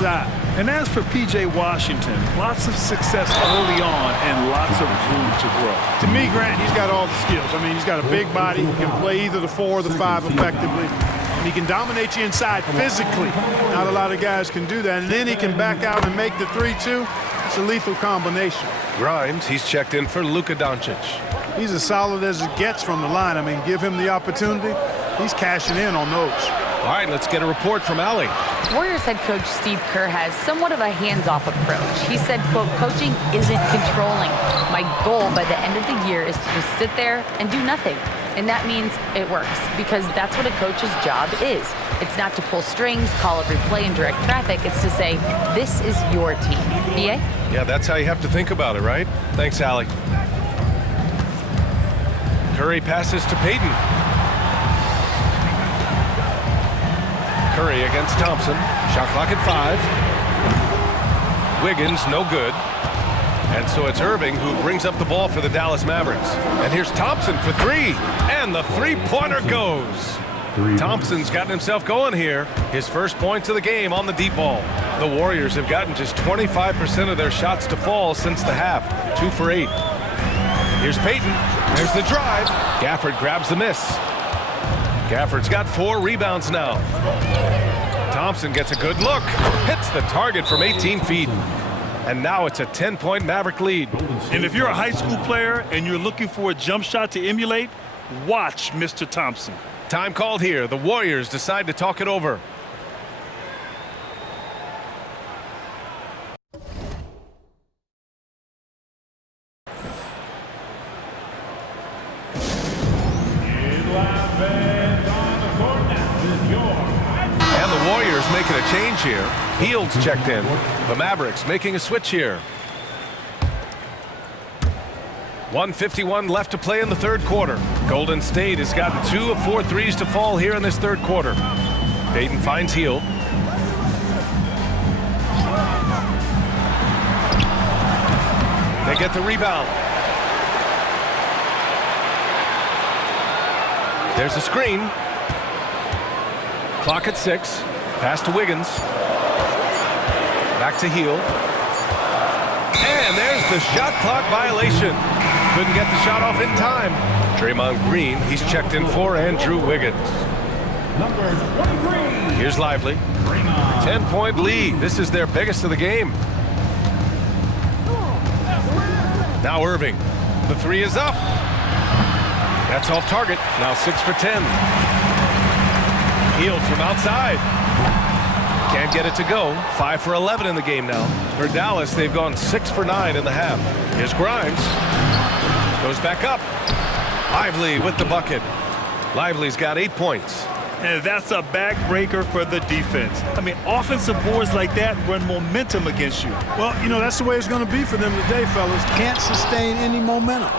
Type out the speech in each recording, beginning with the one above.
inside. And as for P.J. Washington, lots of success early on and lots of room to grow. To me, Grant, he's got all the skills. I mean, he's got a big body. He can play either the 4 or the 5 effectively. And he can dominate you inside physically. Not a lot of guys can do that. And then he can back out and make the 3-2. It's a lethal combination. Grimes, he's checked in for Luka Doncic. He's as solid as it gets from the line. I mean, give him the opportunity. He's cashing in on those. All right, let's get a report from Allie. Warriors head coach Steve Kerr has somewhat of a hands-off approach. He said, quote, coaching isn't controlling. My goal by the end of the year is to just sit there and do nothing. And that means it works because that's what a coach's job is. It's not to pull strings, call every play, and direct traffic. It's to say, this is your team. BA? Yeah, that's how you have to think about it, right? Thanks, Allie. Curry passes to Payton. Curry against Thompson. Shot clock at 5. Wiggins, no good. And so it's Irving who brings up the ball for the Dallas Mavericks. And here's Thompson for 3. And the three-pointer goes. Thompson's gotten himself going here. His first points of the game on the deep ball. The Warriors have gotten just 25% of their shots to fall since the half. 2 for 8. Here's Payton. There's the drive. Gafford grabs the miss. Gafford's got 4 rebounds now. Thompson gets a good look. Hits the target from 18 feet. And now it's a 10-point Maverick lead. And if you're a high school player and you're looking for a jump shot to emulate, watch Mr. Thompson. Time called here. The Warriors decide to talk it over. And the Warriors making a change here. Hield's checked in. The Mavericks making a switch here. 1:51 left to play in the third quarter. Golden State has gotten 2 of 4 threes to fall here in this third quarter. Payton finds Hield. They get the rebound. There's a screen. Clock at 6. Pass to Wiggins. Back to Hield. And there's the shot clock violation. Couldn't get the shot off in time. Draymond Green, he's checked in for Andrew Wiggins. Here's Lively. 10-point lead. This is their biggest of the game. Now Irving. The 3 is up. That's off target. Now 6 for 10. Hield from outside. Can't get it to go. 5 for 11 in the game now. For Dallas, they've gone 6 for 9 in the half. Here's Grimes. Goes back up. Lively with the bucket. Lively's got 8 points. And that's a backbreaker for the defense. I mean, offensive boards like that run momentum against you. Well, you know, that's the way it's going to be for them today, fellas. Can't sustain any momentum.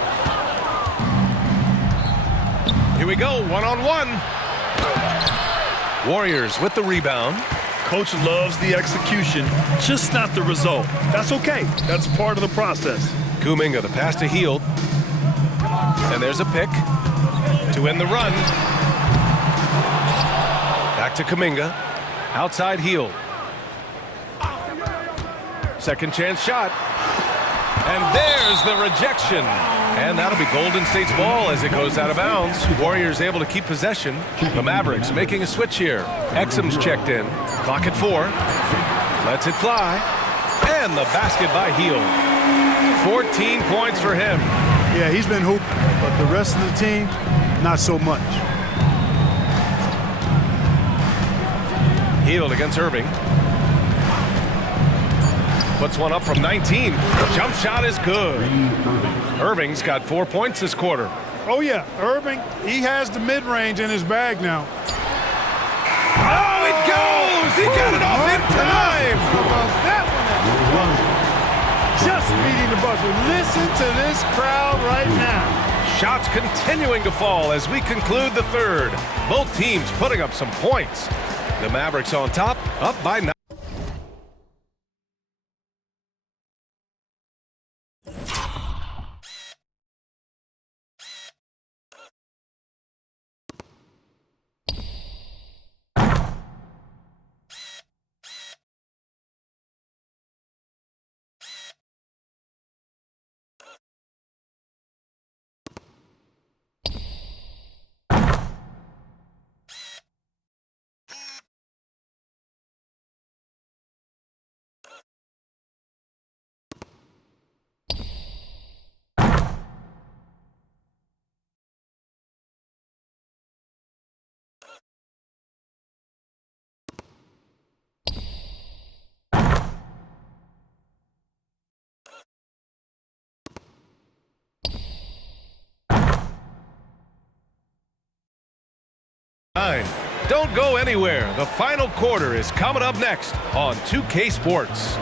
Here we go, 1-on-1. Warriors with the rebound. Coach loves the execution, just not the result. That's okay. That's part of the process. Kuminga, the pass to Hield. And there's a pick to end the run. Back to Kuminga. Outside Hield. Second chance shot. And there's the rejection. And that'll be Golden State's ball as it goes out of bounds. Warriors able to keep possession. The Mavericks making a switch here. Exum's checked in. Clock at 4. Lets it fly. And the basket by Hield. 14 points for him. Yeah, he's been hooping, but the rest of the team, not so much. Hield against Irving. Puts one up from 19. Jump shot is good. Irving's got 4 points this quarter. Oh, yeah, Irving, he has the mid-range in his bag now. Oh, it goes! He got it off in time! How about that one? Just beating the buzzer. Listen to this crowd right now. Shots continuing to fall as we conclude the third. Both teams putting up some points. The Mavericks on top, up by 9. Don't go anywhere. The final quarter is coming up next on 2K Sports.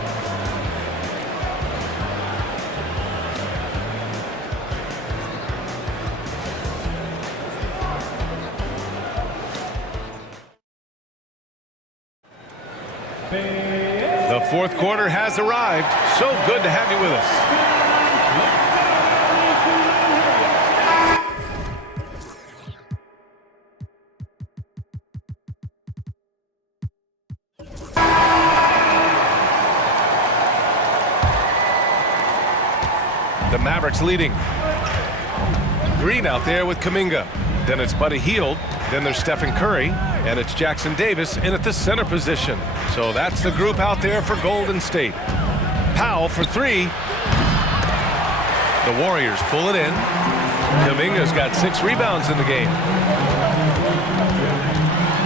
The fourth quarter has arrived. So good to have you with us. The Mavericks leading. Green out there with Kuminga. Then it's Buddy Hield. Then there's Stephen Curry. And it's Jackson Davis in at the center position. So that's the group out there for Golden State. Powell for three. The Warriors pull it in. Kuminga's got 6 rebounds in the game.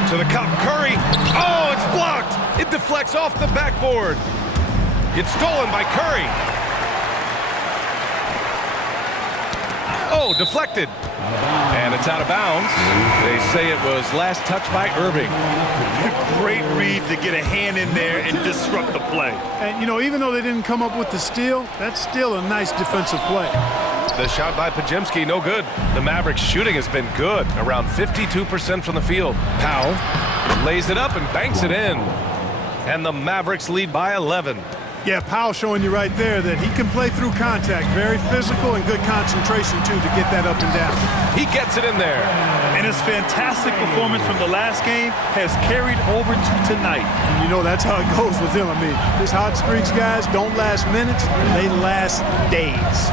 To the cup, Curry. Oh, it's blocked. It deflects off the backboard. It's stolen by Curry. Oh, deflected. And it's out of bounds. They say it was last touched by Irving. Great read to get a hand in there and disrupt the play. And, you know, even though they didn't come up with the steal, that's still a nice defensive play. The shot by Pajemski, no good. The Mavericks shooting has been good, around 52% from the field. Powell lays it up and banks it in. And the Mavericks lead by 11. Yeah, Powell showing you right there that he can play through contact. Very physical and good concentration, too, to get that up and down. He gets it in there. And his fantastic performance from the last game has carried over to tonight. And you know, that's how it goes with him. I mean, his hot streaks, guys, don't last minutes. They last days.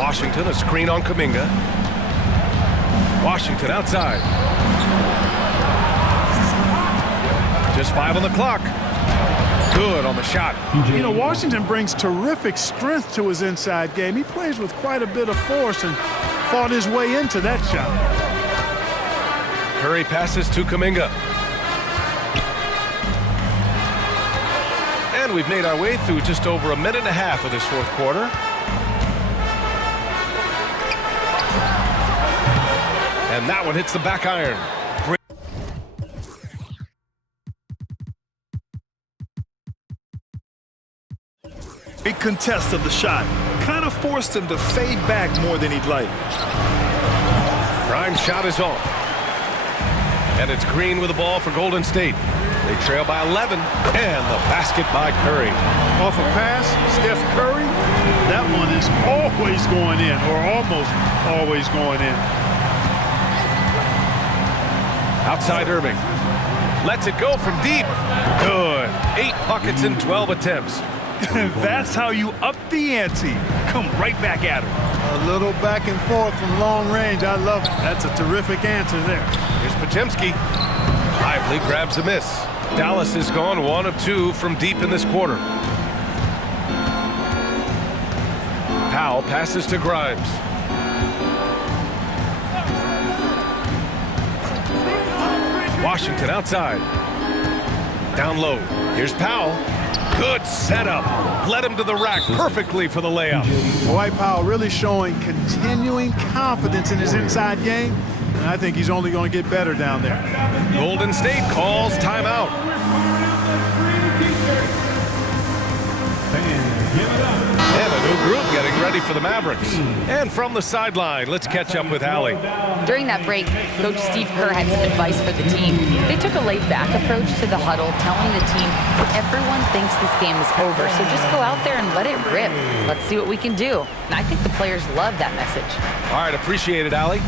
Washington, a screen on Kuminga. Washington outside. Just 5 on the clock. Good on the shot. You know, Washington brings terrific strength to his inside game. He plays with quite a bit of force and fought his way into that shot. Curry passes to Kuminga. And we've made our way through just over a minute and a half of this fourth quarter. And that one hits the back iron. Big contest of the shot. Kind of forced him to fade back more than he'd like. Grimes' shot is off. And it's Green with the ball for Golden State. They trail by 11. And the basket by Curry. Off a pass, Steph Curry. That one is always going in, or almost always going in. Outside Irving. Lets it go from deep. Good. 8 buckets in 12 attempts. That's how you up the ante. Come right back at him. A little back and forth from long range. I love it. That's a terrific answer there. Here's Pajemski. Lively grabs a miss. Dallas has gone 1 of 2 from deep in this quarter. Powell passes to Grimes. Washington outside. Down low. Here's Powell. Good setup. Led him to the rack perfectly for the layup. Dwight Powell really showing continuing confidence in his inside game. And I think he's only going to get better down there. Golden State calls timeout. And a new group getting ready for the Mavericks. And from the sideline, let's catch up with Allie. During that break, Coach Steve Kerr had some advice for the team. They took a laid-back approach to the huddle, telling the team, everyone thinks this game is over, so just go out there and let it rip. Let's see what we can do. And I think the players love that message. All right, appreciate it, Allie.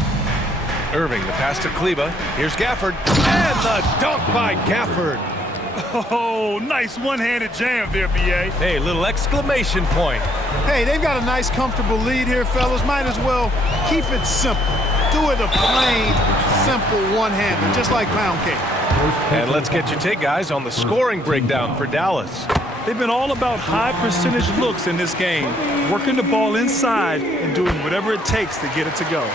Irving, the pass to Kleba. Here's Gafford. And the dunk by Gafford. Oh, nice one-handed jam there, B.A. Hey, little exclamation point. Hey, they've got a nice, comfortable lead here, fellas. Might as well keep it simple. Do it a plain, simple one-hander, just like pound cake. And let's get your take, guys, on the scoring breakdown for Dallas. They've been all about high percentage looks in this game, working the ball inside and doing whatever it takes to get it to go.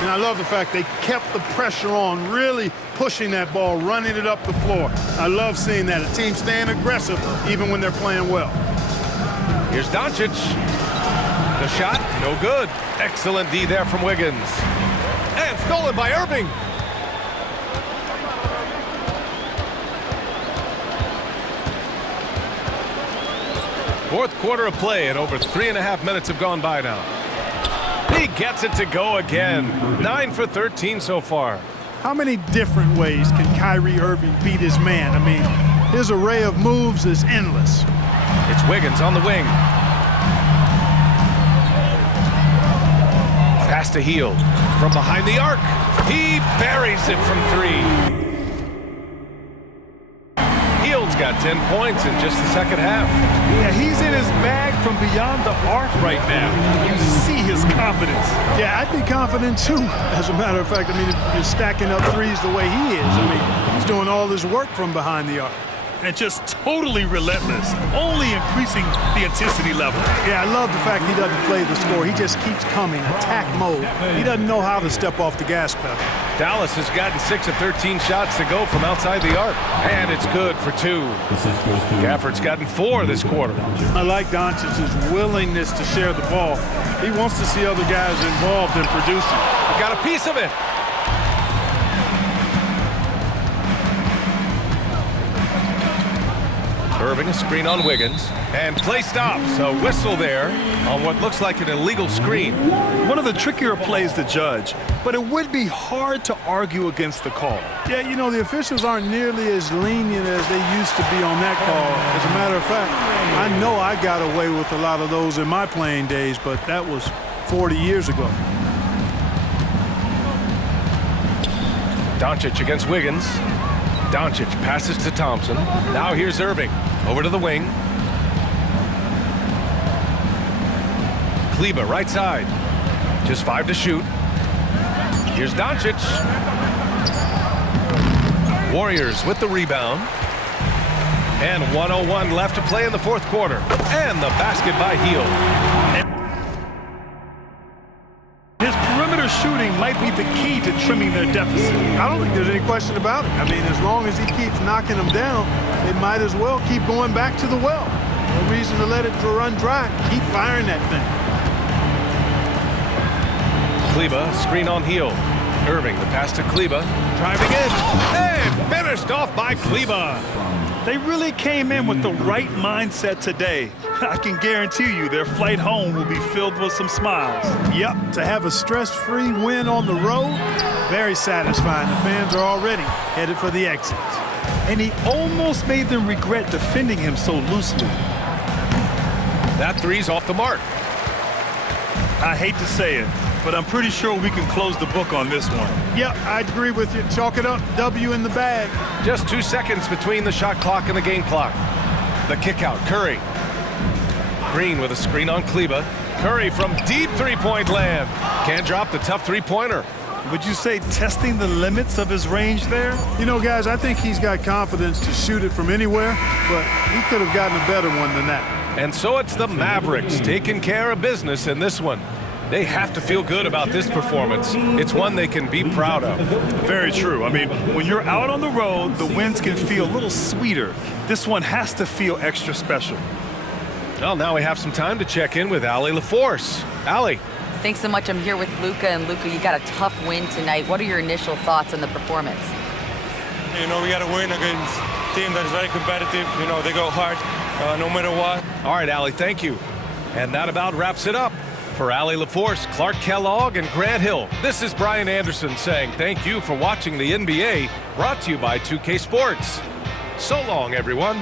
And I love the fact they kept the pressure on, really pushing that ball, running it up the floor. I love seeing that. A team staying aggressive even when they're playing well. Here's Doncic. The shot, no good. Excellent D there from Wiggins. And stolen by Irving. Fourth quarter of play, and over 3.5 minutes have gone by now. He gets it to go again. 9 for 13 so far. How many different ways can Kyrie Irving beat his man? I mean, his array of moves is endless. It's Wiggins on the wing. Pass to Hield. From behind the arc. He buries it from 3. Hield's got 10 points in just the second half. Yeah, he's in his bag from beyond the arc right now. You see his confidence. Yeah, I'd be confident too. As a matter of fact, I mean, if you're stacking up threes the way he is, I mean, he's doing all his work from behind the arc. And just totally relentless, only increasing the intensity level. Yeah, I love the fact he doesn't play the score. He just keeps coming, attack mode. He doesn't know how to step off the gas pedal. Dallas has gotten 6 of 13 shots to go from outside the arc. And it's good for 2. Gafford's gotten 4 this quarter. I like Doncic's willingness to share the ball. He wants to see other guys involved in producing. He got a piece of it. Irving, a screen on Wiggins, and play stops. A whistle there on what looks like an illegal screen. One of the trickier plays to judge, but it would be hard to argue against the call. Yeah, you know, the officials aren't nearly as lenient as they used to be on that call. As a matter of fact, I know I got away with a lot of those in my playing days, but that was 40 years ago. Doncic against Wiggins. Doncic passes to Thompson. Now here's Irving. Over to the wing. Kleba right side. Just 5 to shoot. Here's Doncic. Warriors with the rebound. And 1:01 left to play in the fourth quarter. And the basket by Hield. His perimeter shooting might be the key to trimming their deficit. I don't think there's any question about it. I mean, as long as he keeps knocking them down, they might as well keep going back to the well. No reason to let it run dry. Keep firing that thing. Kleba, screen on Hield. Irving, the pass to Kleba. Driving in. And finished off by Kleba. They really came in with the right mindset today. I can guarantee you their flight home will be filled with some smiles. Yep, to have a stress-free win on the road, very satisfying. The fans are already headed for the exits. And he almost made them regret defending him so loosely. That three's off the mark. I hate to say it, but I'm pretty sure we can close the book on this one. Yep, I'd agree with you. Chalk it up, W in the bag. Just 2 seconds between the shot clock and the game clock. The kick out, Curry. Green with a screen on Kleba. Curry from deep three-point land. Can't drop the tough three-pointer. Would you say testing the limits of his range there? You know, guys, I think he's got confidence to shoot it from anywhere, but he could have gotten a better one than that. And so it's the Mavericks taking care of business in this one. They have to feel good about this performance. It's one they can be proud of. Very true. I mean, when you're out on the road, the wins can feel a little sweeter. This one has to feel extra special. Well, now we have some time to check in with Allie LaForce. Allie. Thanks so much. I'm here with Luka, and Luka, you got a tough win tonight. What are your initial thoughts on the performance? You know, we got to win against a team that is very competitive. You know, they go hard no matter what. All right, Allie, thank you. And that about wraps it up. For Allie LaForce, Clark Kellogg, and Grant Hill, this is Brian Anderson saying thank you for watching the NBA, brought to you by 2K Sports. So long, everyone.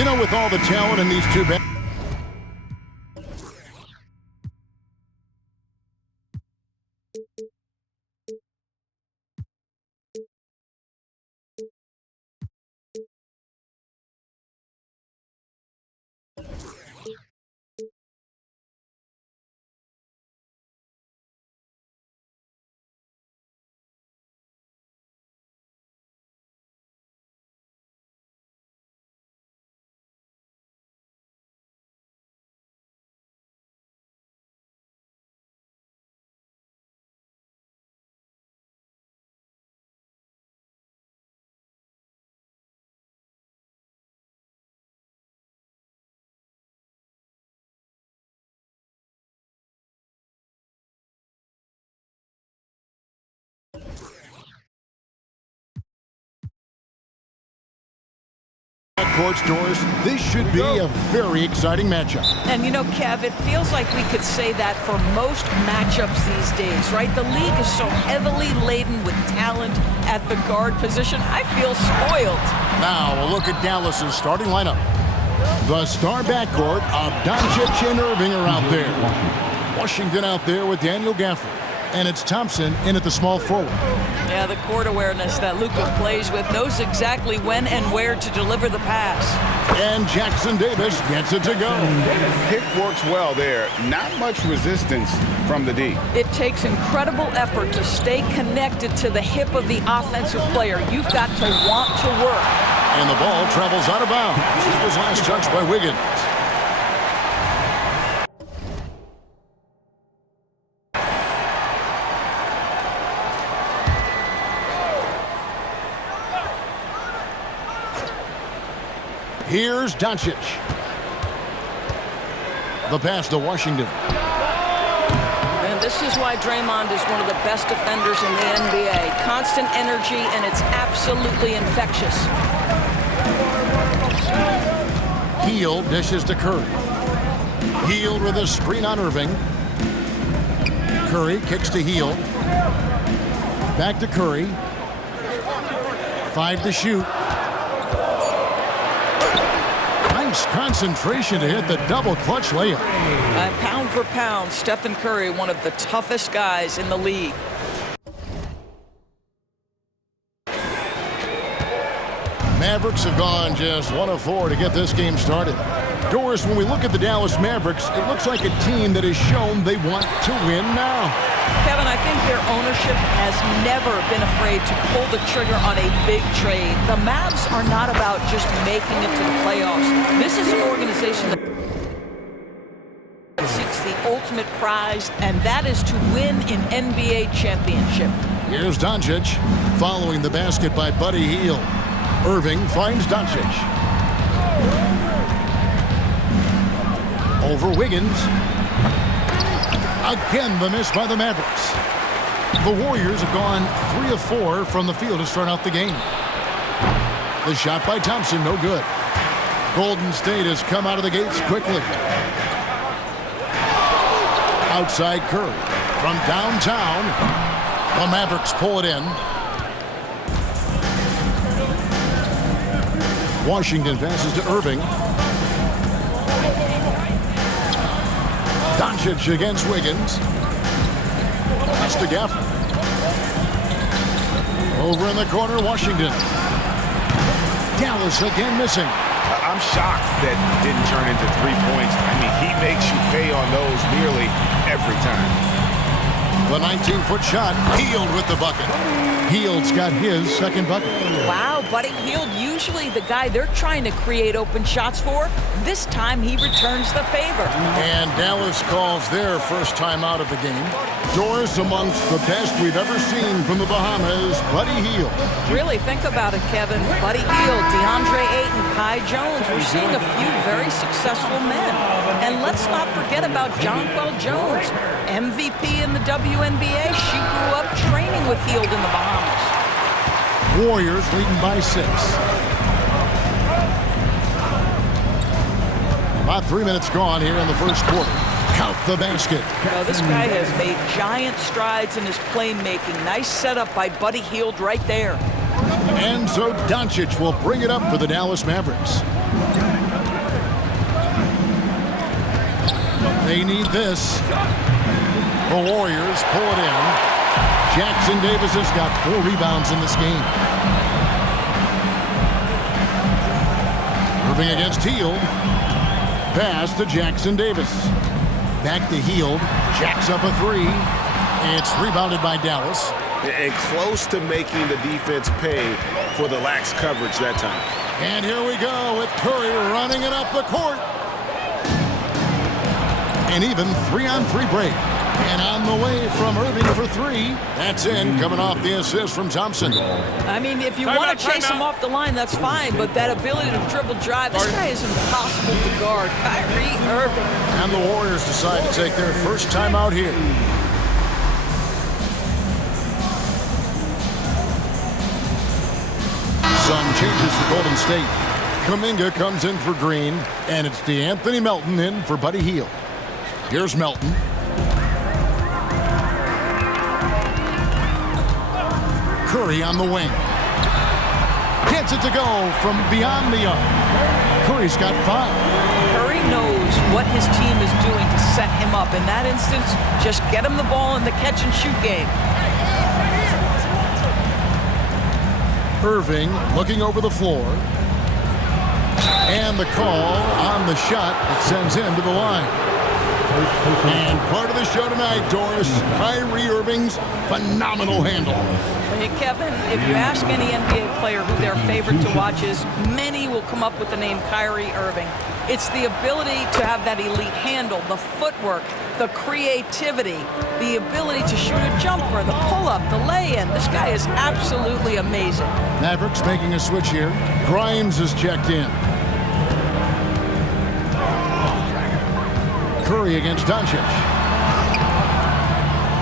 You know, with all the talent in these two courts, Doris, this should be a very exciting matchup. And you know, Kev, it feels like we could say that for most matchups these days, right? The league is so heavily laden with talent at the guard position. I feel spoiled. Now, a look at Dallas's starting lineup. The star backcourt of Doncic and Irving are out there. Washington out there with Daniel Gafford. And it's Thompson in at the small forward. Yeah, the court awareness that Luka plays with, knows exactly when and where to deliver the pass. And Jackson Davis gets it to go. Pick works well there. Not much resistance from the D. It takes incredible effort to stay connected to the hip of the offensive player. You've got to want to work. And the ball travels out of bounds. This was last touched by Wiggins. Here's Doncic. The pass to Washington. And this is why Draymond is one of the best defenders in the NBA. Constant energy, and it's absolutely infectious. Hield dishes to Curry. Hield with a screen on Irving. Curry kicks to Hield. Back to Curry. 5 to shoot. Nice concentration to hit the double clutch layup. Pound for pound, Stephen Curry, one of the toughest guys in the league. Mavericks have gone just 1 of 4 to get this game started. Doris, when we look at the Dallas Mavericks, it looks like a team that has shown they want to win now. Kevin, I think their ownership has never been afraid to pull the trigger on a big trade. The Mavs are not about just making it to the playoffs. This is an organization that seeks the ultimate prize, and that is to win an NBA championship. Here's Doncic, following the basket by Buddy Hield. Irving finds Doncic. Over Wiggins. Again, the miss by the Mavericks. The Warriors have gone 3 of 4 from the field to start out the game. The shot by Thompson, no good. Golden State has come out of the gates quickly. Outside Curry. From downtown, the Mavericks pull it in. Washington passes to Irving. Doncic against Wiggins. Pass to Gafford. Over in the corner, Washington. Dallas again missing. I'm shocked that didn't turn into 3 points. I mean, he makes you pay on those nearly every time. The 19-foot shot, Hield with the bucket. Hield's got his second bucket. Wow, Buddy Hield, usually the guy they're trying to create open shots for. This time he returns the favor. And Dallas calls their first time out of the game. Doris, amongst the best we've ever seen from the Bahamas, Buddy Hield. Really think about it, Kevin. Buddy Hield, DeAndre Ayton, Kai Jones. We're seeing a few very successful men. And let's not forget about Jonquel Jones, MVP in the WNBA. She grew up training with Hield in the Bahamas. Warriors leading by 6. About 3 minutes gone here in the first quarter. Count the basket. Well, this guy has made giant strides in his playmaking. Nice setup by Buddy Hield right there. And so Doncic will bring it up for the Dallas Mavericks. They need this. The Warriors pull it in. Jackson Davis has got 4 rebounds in this game. Moving against Hield. Pass to Jackson Davis. Back to Hield. Jacks up a 3. It's rebounded by Dallas. And close to making the defense pay for the lax coverage that time. And here we go with Curry running it up the court. An even 3-on-3 break. And on the way from Irving for 3. That's in, coming off the assist from Thompson. I mean, if you want to chase him off the line, that's fine. But that ability to dribble drive, this guy is impossible to guard. Kyrie Irving. And the Warriors decide to take their first time out here. Some changes for Golden State. Kuminga comes in for Green, and it's DeAnthony Melton in for Buddy Hield. Here's Melton. Curry on the wing. Gets it to go from beyond the arc. Curry's got 5. Curry knows what his team is doing to set him up. In that instance, just get him the ball in the catch-and-shoot game. Irving looking over the floor. And the call on the shot that sends him to the line. And part of the show tonight, Doris, Kyrie Irving's phenomenal handle. Hey, Kevin, if you ask any NBA player who their favorite to watch is, many will come up with the name Kyrie Irving. It's the ability to have that elite handle, the footwork, the creativity, the ability to shoot a jumper, the pull-up, the lay-in. This guy is absolutely amazing. Mavericks making a switch here. Grimes is checked in. Curry against Doncic.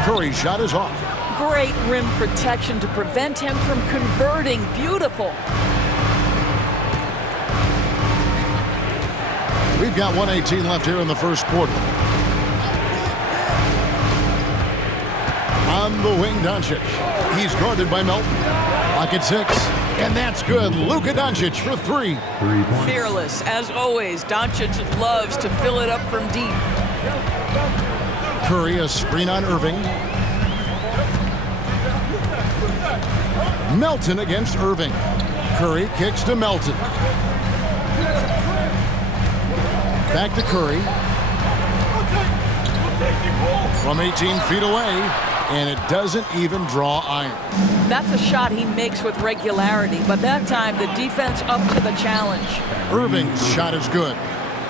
Curry's shot is off. Great rim protection to prevent him from converting. Beautiful. We've got 1:18 left here in the first quarter. On the wing, Doncic. He's guarded by Melton. Lock at 6. And that's good. Luka Doncic for 3. Fearless. As always, Doncic loves to fill it up from deep. Curry, a screen on Irving. Melton against Irving. Curry kicks to Melton. Back to Curry. From 18 feet away, and it doesn't even draw iron. That's a shot he makes with regularity, but that time the defense up to the challenge. Irving's shot is good.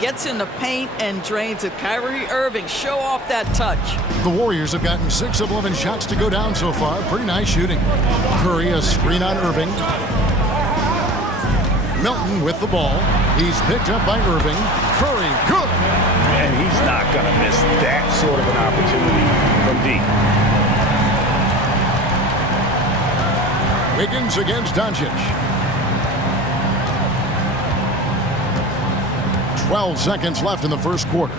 Gets in the paint and drains it. Kyrie Irving, show off that touch. The Warriors have gotten 6 of 11 shots to go down so far. Pretty nice shooting. Curry, a screen on Irving. Melton with the ball. He's picked up by Irving. Curry, good. And he's not going to miss that sort of an opportunity from deep. Wiggins against Doncic. 12 seconds left in the first quarter.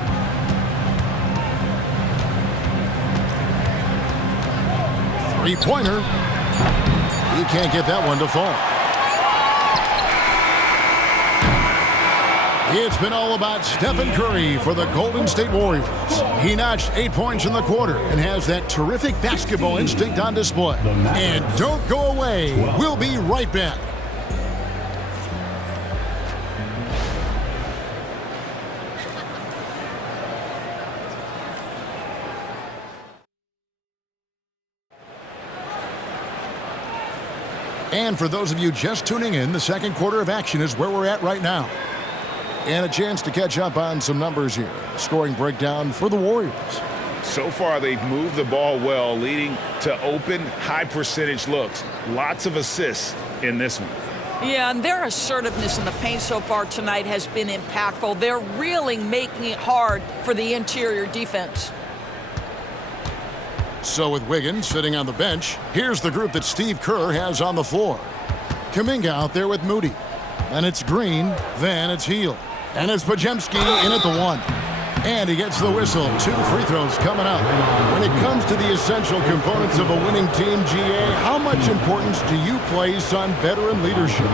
Three-pointer. He can't get that one to fall. It's been all about Stephen Curry for the Golden State Warriors. He notched 8 points in the quarter and has that terrific basketball instinct on display. And don't go away. We'll be right back. And for those of you just tuning in, the second quarter of action is where we're at right now. And a chance to catch up on some numbers here. Scoring breakdown for the Warriors. So far, they've moved the ball well, leading to open, high-percentage looks. Lots of assists in this one. Yeah, and their assertiveness in the paint so far tonight has been impactful. They're really making it hard for the interior defense. So with Wiggins sitting on the bench, here's the group that Steve Kerr has on the floor. Kuminga out there with Moody. Then it's Green, then it's Hield. And it's Podziemski in at the 1. And he gets the whistle. 2 free throws coming up. When it comes to the essential components of a winning team, GA, how much importance do you place on veteran leadership?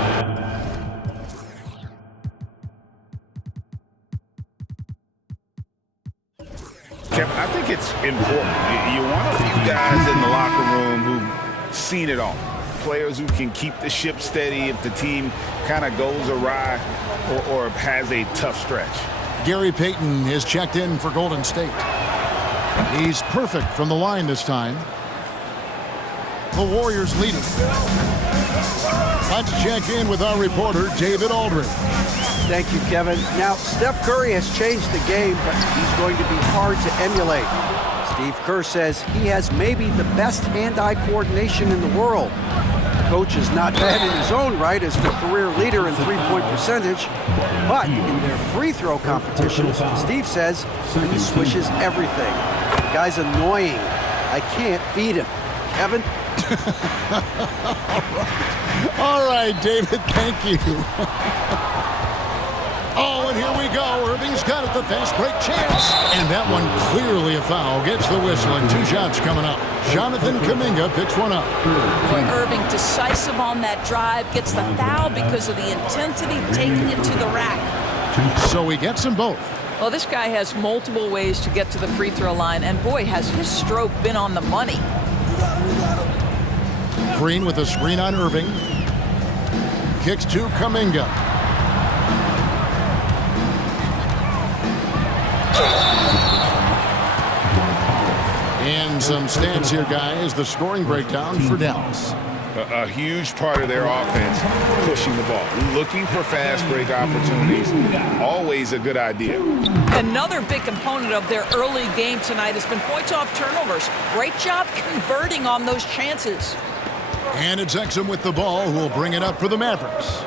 Kevin, I think it's important. You want a few guys in the locker room who've seen it all. Players who can keep the ship steady if the team kind of goes awry or has a tough stretch. Gary Payton is checked in for Golden State. He's perfect from the line this time. The Warriors lead it. Let's check in with our reporter, David Aldridge. Thank you, Kevin. Now, Steph Curry has changed the game, but he's going to be hard to emulate. Steve Kerr says he has maybe the best hand-eye coordination in the world. The coach is not bad in his own right as the career leader in three-point percentage, but in their free throw competitions, Steve says he swishes everything. The guy's annoying. I can't beat him. Kevin? All right, David, thank you. Oh, and here we go. Irving's got it, the fast break chance. And that one clearly a foul. Gets the whistle, and 2 shots coming up. Jonathan Kuminga picks one up. Boy, Irving decisive on that drive. Gets the foul because of the intensity taking it to the rack. So he gets them both. Well, this guy has multiple ways to get to the free throw line, and boy, has his stroke been on the money. Green with a screen on Irving. Kicks to Kuminga. And some stats here, guys. The scoring breakdown for Dallas. A huge part of their offense, pushing the ball, looking for fast break opportunities. Always a good idea. Another big component of their early game tonight has been points off turnovers. Great job converting on those chances. And it's Exum with the ball, who will bring it up for the Mavericks.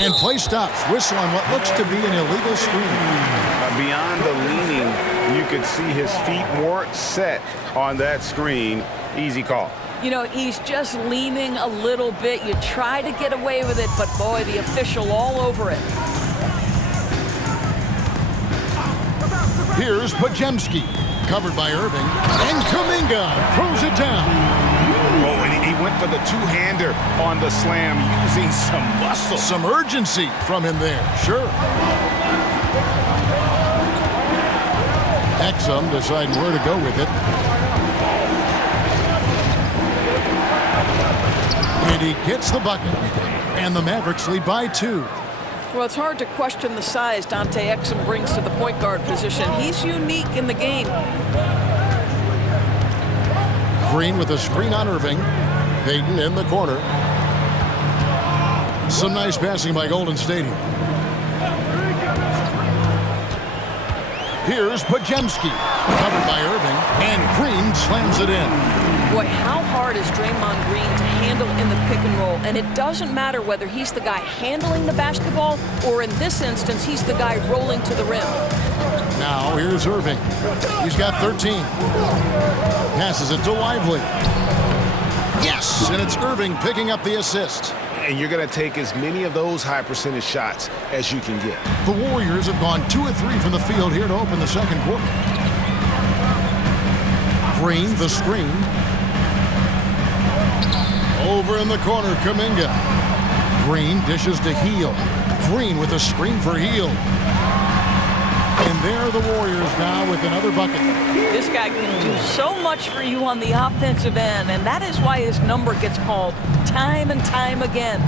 And play stops. Whistle on what looks to be an illegal screen. Beyond the leaning, you could see his feet weren't set on that screen. Easy call. You know, he's just leaning a little bit. You try to get away with it, but boy, the official all over it. Here's Pajemski, covered by Irving, and Kuminga throws it down. Oh, and he went for the two-hander on the slam, using some muscle. Some urgency from him there, sure. Exum deciding where to go with it. And he gets the bucket. And the Mavericks lead by 2. Well, it's hard to question the size Dante Exum brings to the point guard position. He's unique in the game. Green with a screen on Irving. Payton in the corner. Some nice passing by Golden State. Here's Pajemski, covered by Irving, and Green slams it in. Boy, how hard is Draymond Green to handle in the pick and roll? And it doesn't matter whether he's the guy handling the basketball or in this instance, he's the guy rolling to the rim. Now here's Irving. He's got 13. Passes it to Lively. Yes, and it's Irving picking up the assist. And you're going to take as many of those high-percentage shots as you can get. The Warriors have gone 2 of 3 from the field here to open the second quarter. Green, the screen. Over in the corner, Kuminga. Green dishes to Heel. Green with a screen for Heel. And there are the Warriors now with another bucket. This guy can do so much for you on the offensive end, and that is why his number gets called time and time again.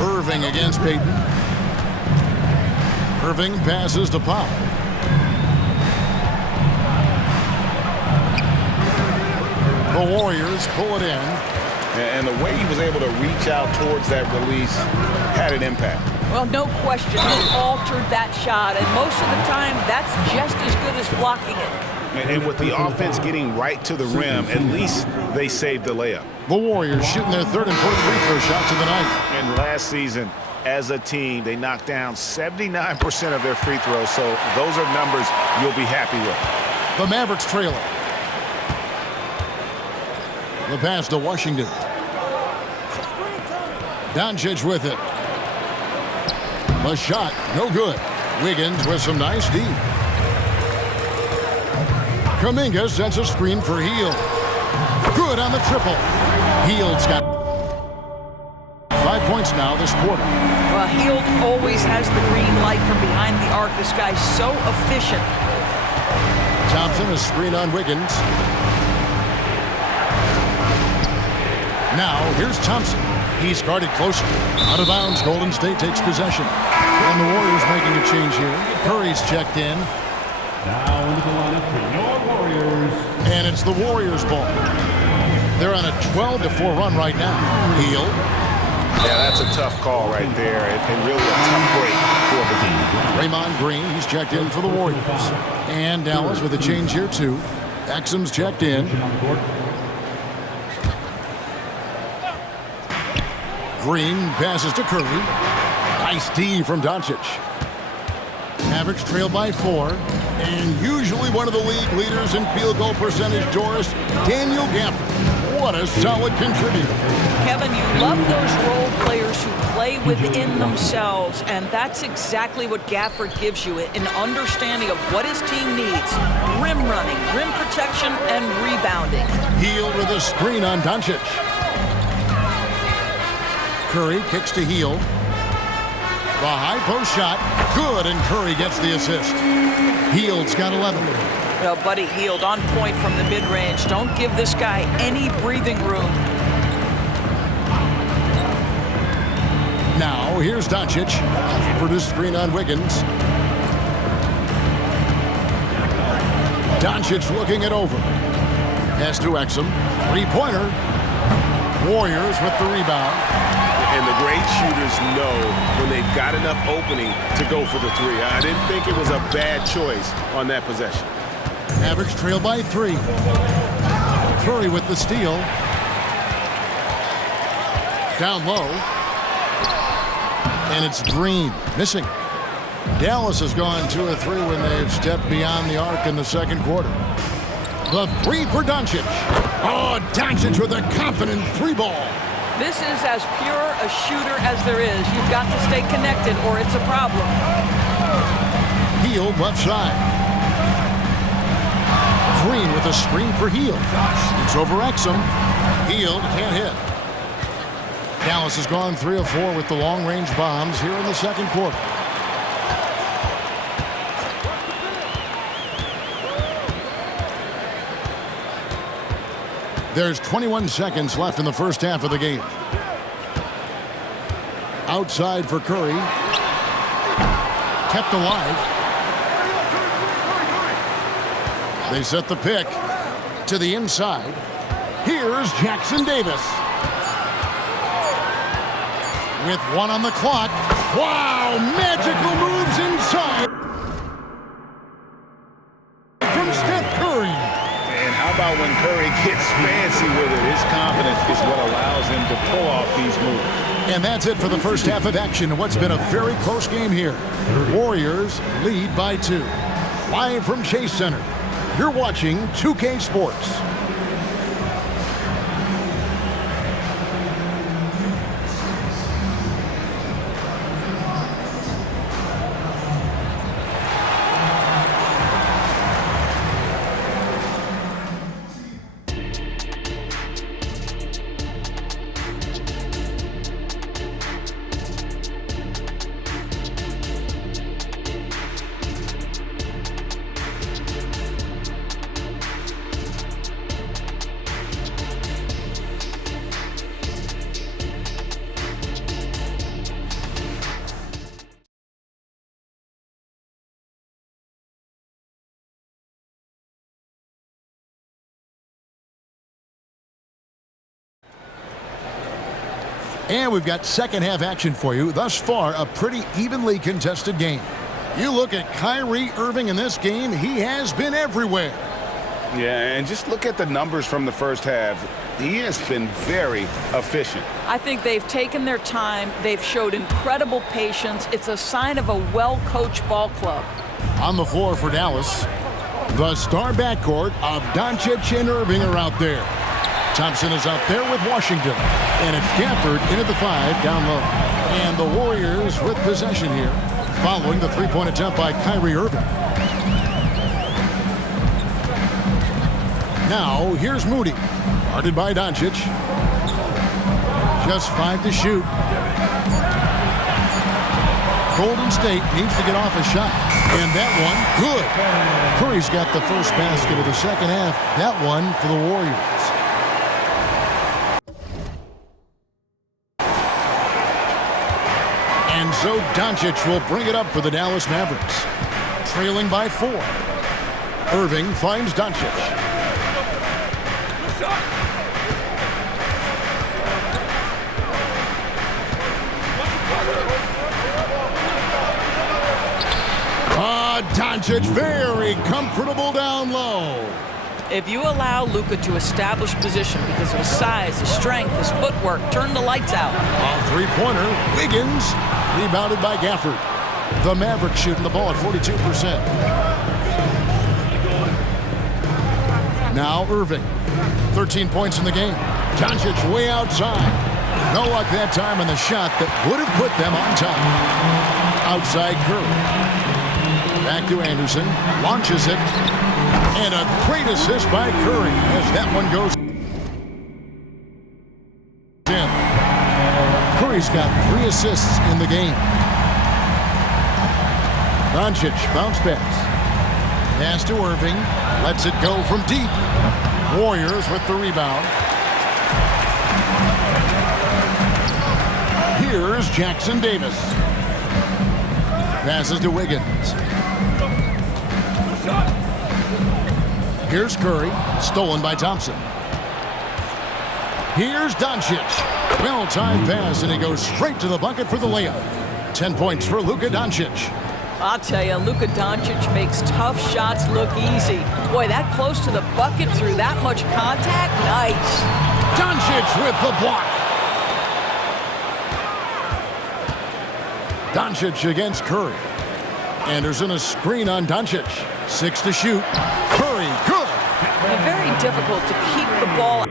Irving against Payton. Irving passes to Powell. The Warriors pull it in. And the way he was able to reach out towards that release had an impact. Well, no question, he altered that shot, and most of the time, that's just as good as blocking it. And with the offense getting right to the rim, at least they saved the layup. The Warriors shooting their 3rd and 4th free throw shots of the night. And last season, as a team, they knocked down 79% of their free throws, so those are numbers you'll be happy with. The Mavericks trail it. The pass to Washington. Doncic with it. The shot, no good. Wiggins with some nice D. Kuminga sends a screen for Heel. Good on the triple. Heel's got 5 5 points now this quarter. Well, Hield always has the green light from behind the arc. This guy's so efficient. Thompson, a screen on Wiggins. Now, here's Thompson. He's guarded closer. Out of bounds, Golden State takes possession. And the Warriors making a change here. Curry's checked in. Now into the lineup for your Warriors. And it's the Warriors' ball. They're on a 12-4 run right now. Hield. Yeah, that's a tough call right there, and really a tough break for the team. Draymond Green, he's checked in for the Warriors. And Dallas with a change here, too. Exum's checked in. Green passes to Curry. Nice D from Doncic. Mavericks trail by 4. And usually one of the league leaders in field goal percentage, Doris, Daniel Gafford. What a solid contributor. Kevin, you love those role players who play within themselves, and that's exactly what Gafford gives you, an understanding of what his team needs. Rim running, rim protection, and rebounding. Hield with a screen on Doncic. Curry kicks to Hield. The high post shot, good, and Curry gets the assist. Hield's got 11. Well, Buddy Hield on point from the mid-range. Don't give this guy any breathing room. Now, here's Doncic for the screen on Wiggins. Doncic looking it over. Pass to Exum. Three-pointer. Warriors with the rebound. And the great shooters know when they've got enough opening to go for the three. I didn't think it was a bad choice on that possession. Mavericks trail by 3. Curry with the steal. Down low. And it's Green missing. Dallas has gone 2 of 3 when they've stepped beyond the arc in the second quarter. The 3 for Doncic. Oh, Doncic with a confident 3-ball. This is as pure a shooter as there is. You've got to stay connected or it's a problem. Hield left side. Green with a screen for Hield. It's over Exum. Hield can't hit. Dallas has gone 3 of 4 with the long-range bombs here in the second quarter. There's 21 seconds left in the first half of the game. Outside for Curry. Kept alive. They set the pick to the inside. Here's Jackson Davis. With 1 on the clock. Wow, magical moves inside from Steph Curry. And how about when Curry gets fancy with it? His confidence is what allows him to pull off these moves. And that's it for the first half of action in what's been a very close game here. Warriors lead by 2. Live from Chase Center, you're watching 2K Sports. And we've got second half action for you. Thus far, a pretty evenly contested game. You look at Kyrie Irving in this game, he has been everywhere. Yeah, and just look at the numbers from the first half. He has been very efficient. I think they've taken their time. They've showed incredible patience. It's a sign of a well-coached ball club. On the floor for Dallas, the star backcourt of Doncic and Irving are out there. Thompson is out there with Washington. And it's Gafford into the 5 down low. And the Warriors with possession here, following the three-point attempt by Kyrie Irving. Now, here's Moody, guarded by Doncic. Just 5 to shoot. Golden State needs to get off a shot. And that one, good. Curry's got the first basket of the second half. That one for the Warriors. And so Doncic will bring it up for the Dallas Mavericks. Trailing by 4. Irving finds Doncic. Doncic very comfortable down low. If you allow Luka to establish position because of his size, his strength, his footwork, turn the lights out. A three-pointer, Wiggins, rebounded by Gafford. The Mavericks shooting the ball at 42%. Now Irving, 13 points in the game. Doncic way outside. No luck that time on the shot that would have put them on top. Outside Curry. Back to Anderson, launches it, and a great assist by Curry as that one goes in. Curry's got 3 assists in the game. Doncic bounce pass. Pass to Irving, lets it go from deep. Warriors with the rebound. Here's Jackson Davis. Passes to Wiggins. Here's Curry, stolen by Thompson. Here's Doncic. Well-timed pass, and he goes straight to the bucket for the layup. 10 points for Luka Doncic. I'll tell you, Luka Doncic makes tough shots look easy. Boy, that close to the bucket through that much contact, nice. Doncic with the block. Doncic against Curry. Anderson a screen on Doncic. 6 to shoot. Curry, good. Very difficult to keep the ball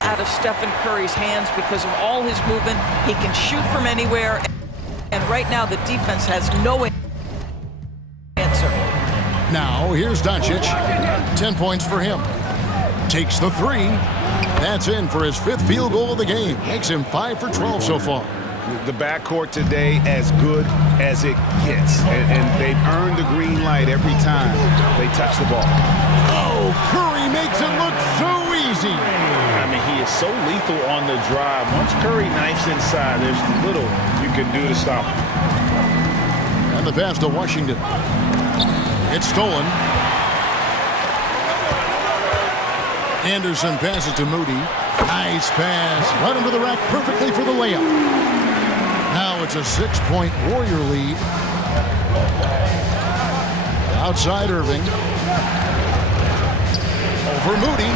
out of Stephen Curry's hands because of all his movement. He can shoot from anywhere. And right now the defense has no answer. Now here's Doncic. 10 points for him. Takes the 3. That's in for his 5th field goal of the game. Makes him 5 for 12 so far. The backcourt today as good as it gets. And they've earned the green light every time they touch the ball. Oh, Curry makes it look so easy. I mean, he is so lethal on the drive. Once Curry knifes inside, there's little you can do to stop him. And the pass to Washington. It's stolen. Anderson passes to Moody. Nice pass. Right into the rack perfectly for the layup. Now it's a 6-point Warrior lead. Outside Irving. Over Moody.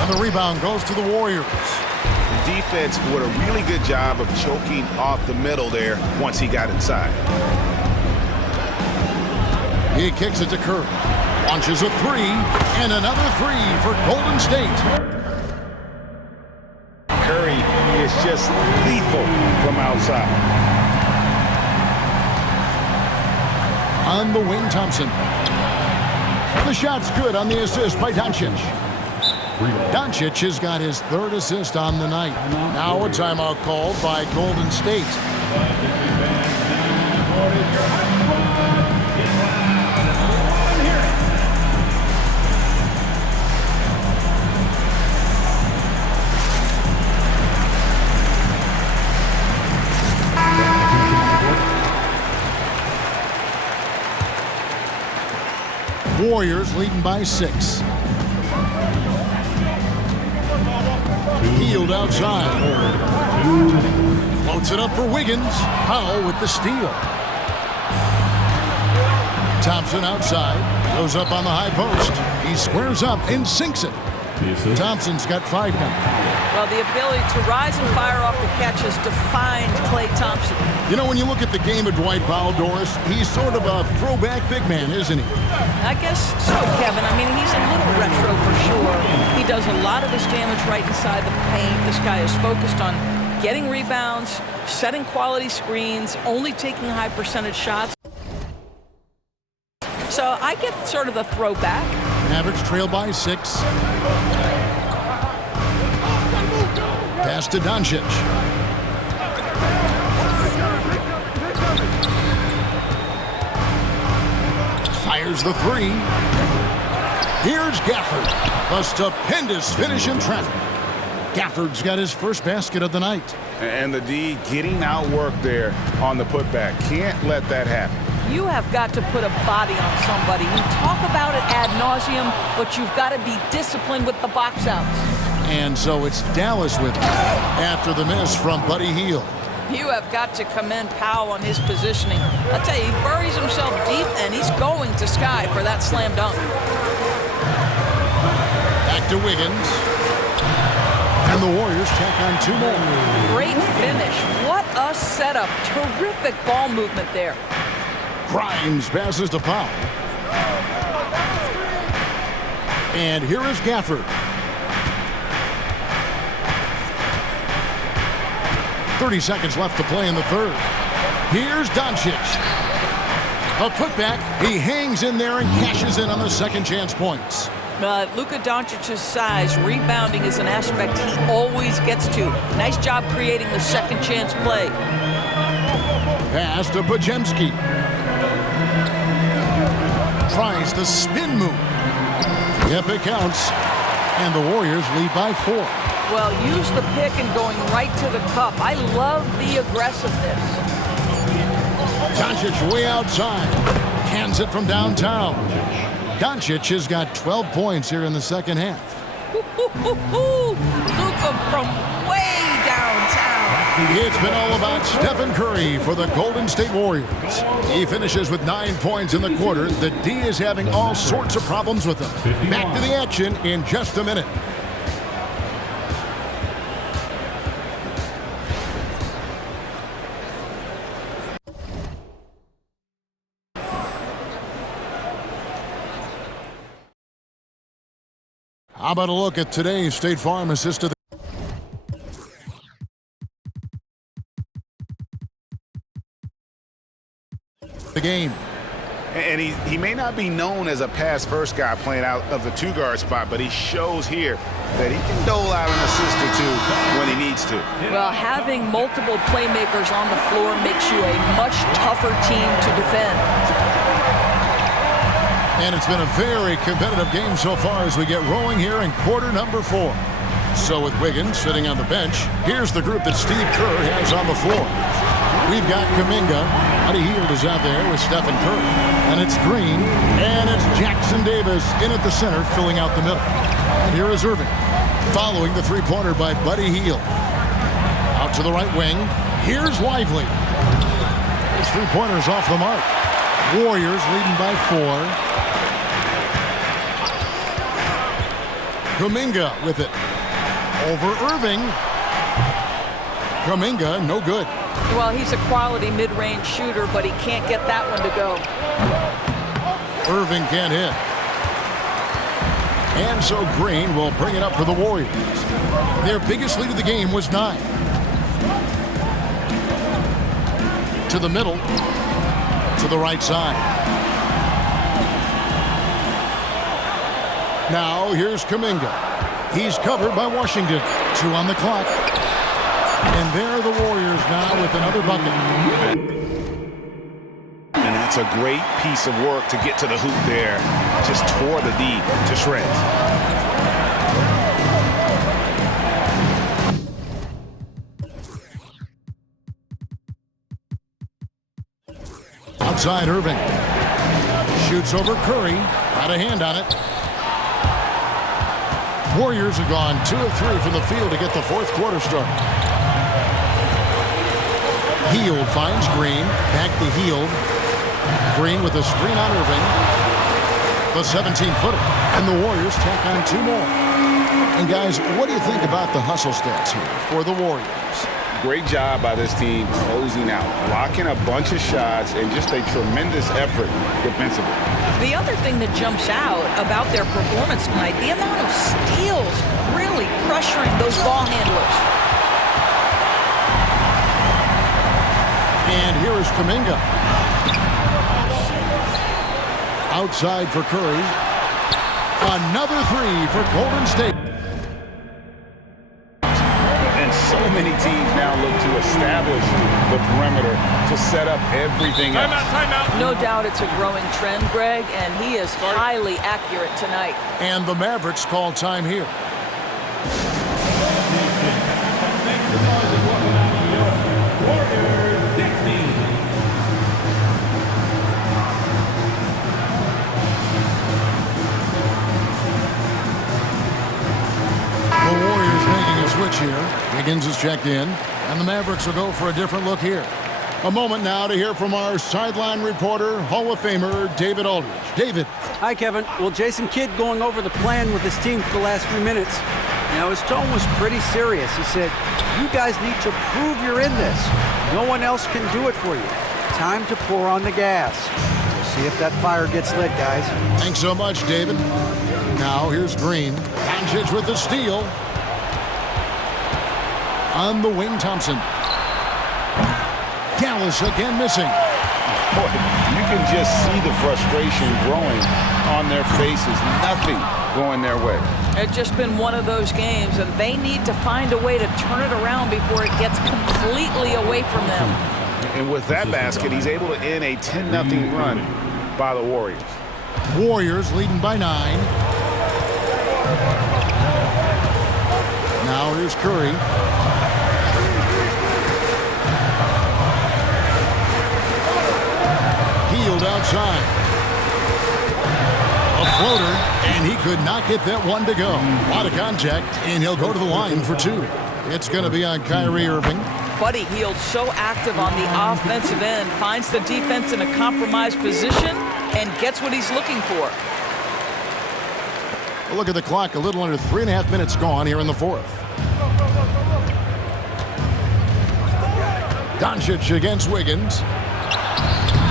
And the rebound goes to the Warriors. The defense did a really good job of choking off the middle there once he got inside. He kicks it to Curry. Launches a 3, and another 3 for Golden State. Curry is just lethal from outside. On the wing, Thompson. The shot's good on the assist by Doncic. Doncic has got his 3rd assist on the night. Now a timeout called by Golden State. Warriors leading by 6. Healed outside. Floats it up for Wiggins. Powell with the steal. Thompson outside. Goes up on the high post. He squares up and sinks it. Thompson's got 5 now. Well, the ability to rise and fire off the catch has defined Klay Thompson. You know, when you look at the game of Dwight Powell, Doris, he's sort of a throwback big man, isn't he? I guess so, Kevin. I mean, he's a little retro for sure. He does a lot of his damage right inside the paint. This guy is focused on getting rebounds, setting quality screens, only taking high percentage shots. So I get sort of the throwback. Mavericks trail by 6. Pass to Doncic. Fires the three. Here's Gafford. A stupendous finish in traffic. Gafford's got his first basket of the night. And the D getting outworked there on the putback. Can't let that happen. You have got to put a body on somebody. We talk about it ad nauseum, but you've got to be disciplined with the box outs. And so it's Dallas with it after the miss from Buddy Hield. You have got to commend Powell on his positioning. I'll tell you, he buries himself deep, and he's going to Sky for that slam dunk. Back to Wiggins. And the Warriors tack on 2 more. Great finish. What a setup. Terrific ball movement there. Grimes passes to Powell. And here is Gafford. 30 seconds left to play in the third. Here's Doncic. A putback. He hangs in there and cashes in on the second chance points. Luka Doncic's size, rebounding is an aspect he always gets to. Nice job creating the second chance play. Pass to Podziemski. Tries the spin move. Yep, it counts. And the Warriors lead by 4. Well, use the pick and going right to the cup. I love the aggressiveness. Doncic way outside. Cans it from downtown. Doncic has got 12 points here in the second half. Luka from way downtown. It's been all about Stephen Curry for the Golden State Warriors. He finishes with 9 points in the quarter. The D is having all sorts of problems with him. Back to the action in just a minute. How about a look at today's State Farm assist to the game. And he may not be known as a pass-first guy playing out of the 2-guard spot, but he shows here that he can dole out an assist or 2 when he needs to. Well, having multiple playmakers on the floor makes you a much tougher team to defend. And it's been a very competitive game so far as we get rolling here in quarter number 4. So with Wiggins sitting on the bench, here's the group that Steve Kerr has on the floor. We've got Kuminga. Buddy Hield is out there with Stephen Curry. And it's Green. And it's Jackson Davis in at the center, filling out the middle. And here is Irving, following the three-pointer by Buddy Hield. Out to the right wing. Here's Lively. His three-pointer's off the mark. Warriors leading by 4. Kuminga with it. Over Irving. Kuminga, no good. Well, he's a quality mid-range shooter, but he can't get that one to go. Irving can't hit. And so Green will bring it up for the Warriors. Their biggest lead of the game was 9. To the middle. To the right side. Now here's Kuminga. He's covered by Washington. 2 on the clock. And there are the Warriors now with another bucket. And that's a great piece of work to get to the hoop there. Just tore the D to shreds. Outside Irving. Shoots over Curry. Got a hand on it. Warriors have gone 2 of 3 from the field to get the fourth quarter started. Hield finds Green. Back to Hield. Green with a screen on Irving. The 17-footer. And the Warriors tack on 2 more. And guys, what do you think about the hustle stats here for the Warriors? Great job by this team closing out, blocking a bunch of shots, and just a tremendous effort defensively. The other thing that jumps out about their performance tonight, the amount of steals really pressuring those ball handlers. And here is Kuminga. Outside for Curry. Another 3 for Golden State. And so establish the perimeter to set up everything else. Timeout. No doubt it's a growing trend, Greg, and he is highly accurate tonight. And the Mavericks call time here. The Warriors making a switch here. Wiggins is checked in, and the Mavericks will go for a different look here. A moment now to hear from our sideline reporter, Hall of Famer David Aldridge. David. Hi, Kevin. Well, Jason Kidd going over the plan with his team for the last few minutes. Now, his tone was pretty serious. He said, you guys need to prove you're in this. No one else can do it for you. Time to pour on the gas. We'll see if that fire gets lit, guys. Thanks so much, David. Now here's Green. Doncic with the steal. On the wing, Thompson. Dallas again missing. Boy, you can just see the frustration growing on their faces. Nothing going their way. It's just been one of those games, and they need to find a way to turn it around before it gets completely away from them. And with that basket, he's able to end a 10-0 run by the Warriors. Warriors leading by 9. Now here's Curry. Healed outside. A floater, and he could not get that one to go. A lot of contact, and he'll go to the line for 2. It's going to be on Kyrie Irving. Buddy Hield so active on the offensive end, finds the defense in a compromised position, and gets what he's looking for. Look at the clock, a little under 3.5 minutes gone here in the 4th. Doncic against Wiggins.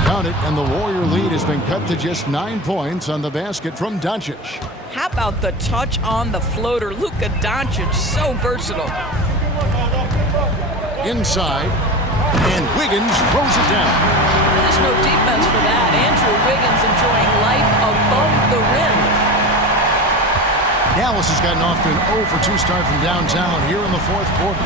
Count it, and the Warrior lead has been cut to just 9 points on the basket from Doncic. How about the touch on the floater? Luka Doncic, so versatile. Inside, and Wiggins throws it down. There's no defense for that. Andrew Wiggins enjoying life above the rim. Dallas has gotten off to an 0 for 2 start from downtown here in the 4th quarter.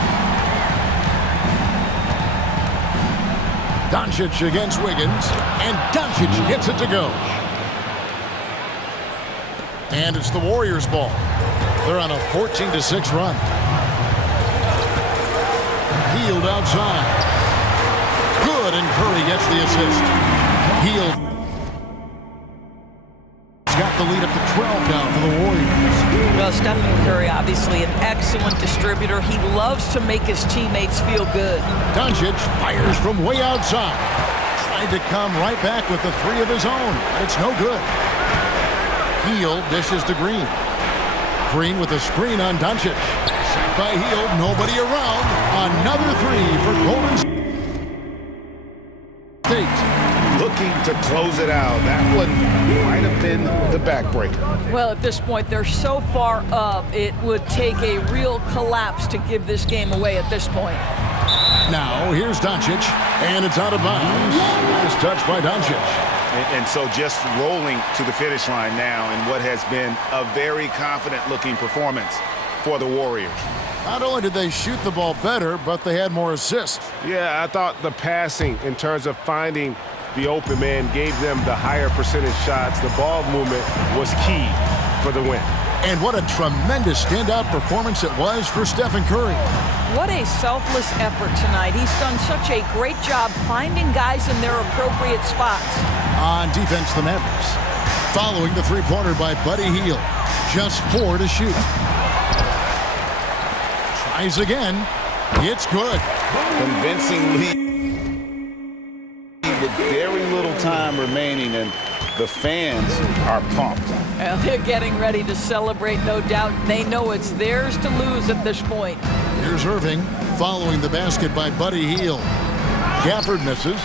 Doncic against Wiggins, and Doncic gets it to go. And it's the Warriors' ball. They're on a 14-6 run. Hield outside. Good, and Curry gets the assist. Hield got the lead up to 12 now for the Warriors. Well, Stephen Curry, obviously an excellent distributor. He loves to make his teammates feel good. Doncic fires from way outside. Tried to come right back with the 3 of his own, but it's no good. Hield dishes to Green. Green with a screen on Doncic. Shot by Hield, nobody around. Another 3 for Golden State. Looking to close it out. That one might have been the backbreaker. Well, at this point, they're so far up, it would take a real collapse to give this game away at this point. Now, here's Doncic, and it's out of bounds. Nice touch by Doncic. And so just rolling to the finish line now in what has been a very confident-looking performance for the Warriors. Not only did they shoot the ball better, but they had more assists. Yeah, I thought the passing in terms of finding the open man gave them the higher percentage shots. The ball movement was key for the win. And what a tremendous standout performance it was for Stephen Curry. What a selfless effort tonight. He's done such a great job finding guys in their appropriate spots. On defense, the Mavericks. Following the 3-pointer by Buddy Hield. Just 4 to shoot. Tries again. It's good. Convincing lead with very little time remaining, and the fans are pumped. Well, they're getting ready to celebrate, no doubt. They know it's theirs to lose at this point. Here's Irving following the basket by Buddy Hield. Gafford misses.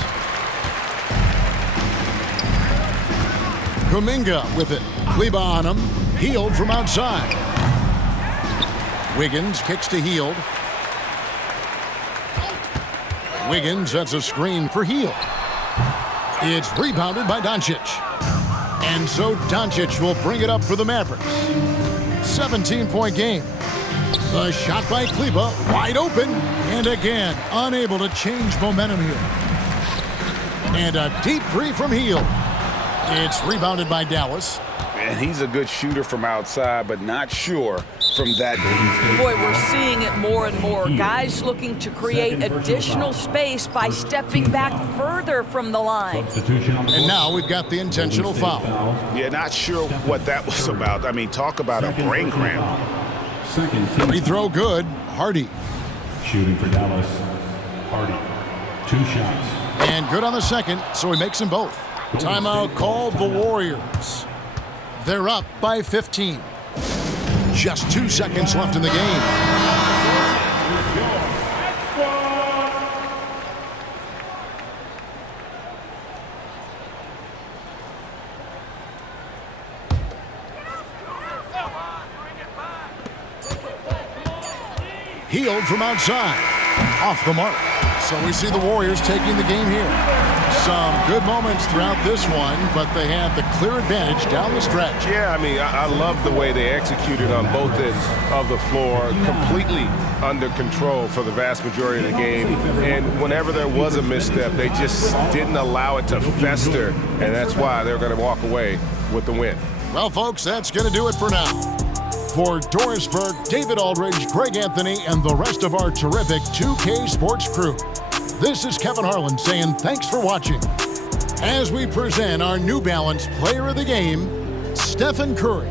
Kuminga with it. Kleba on him. Hield from outside. Wiggins kicks to Hield. Wiggins sets a screen for Hield. It's rebounded by Doncic. And so Doncic will bring it up for the Mavericks. 17-point game. The shot by Kleba, wide open, and again, unable to change momentum here. And a deep three from Hield. It's rebounded by Dallas. And he's a good shooter from outside, but not sure from that deep. Boy, we're seeing it more and more. Guys looking to create additional space by stepping back further from the line. And now we've got the intentional foul. Yeah, not sure what that was about. I mean, talk about a brain cramp. Free throw good. Hardy. Shooting for Dallas. Hardy. 2 shots. And good on the second, so he makes them both. Timeout called the Warriors. They're up by 15. Just 2 seconds left in the game. Hield from outside. Off the mark. So we see the Warriors taking the game here. Some good moments throughout this one, but they had the clear advantage down the stretch. Yeah, I mean, I love the way they executed on both ends of the floor, completely under control for the vast majority of the game. And whenever there was a misstep, they just didn't allow it to fester, and that's why they're going to walk away with the win. Well, folks, that's going to do it for now. For Doris Burke, David Aldridge, Greg Anthony, and the rest of our terrific 2K Sports crew, this is Kevin Harlan saying thanks for watching as we present our New Balance Player of the Game, Stephen Curry.